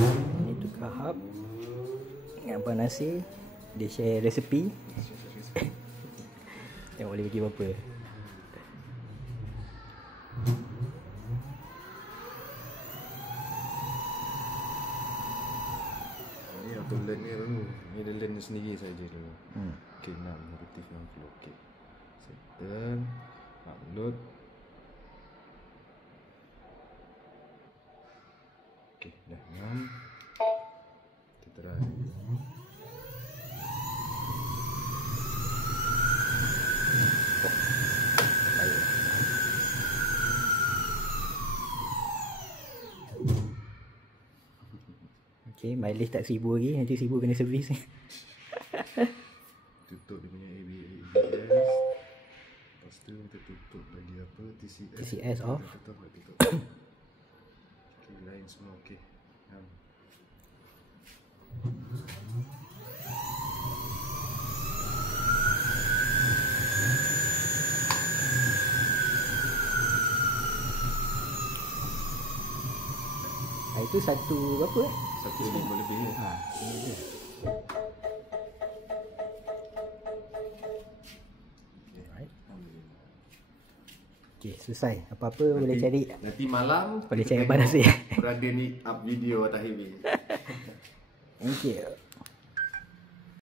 Ini tukar hub dengan Abang Nasir. Dia share resepi. Tengok boleh bagi berapa. Ni auto learn ni baru. Ni dia learn sendiri saja dulu. Okay, nak negatif 60. Okay, settle, upload. Okay, dah 6. Kita try. Okay, mileage tak 1000 lagi. Nanti 1000 kena servis ni. Tutup dia punya ABS. Lepas tu kita tutup lagi apa, TCS off. Tutup. Okay, line semua okay. Itu satu berapa 1.5 lebih ya. Ini dia. Okay, selesai. Apa-apa boleh cari. Nanti malam Boleh cari Abang Nasir. berada ni up video atas highway. Thank you.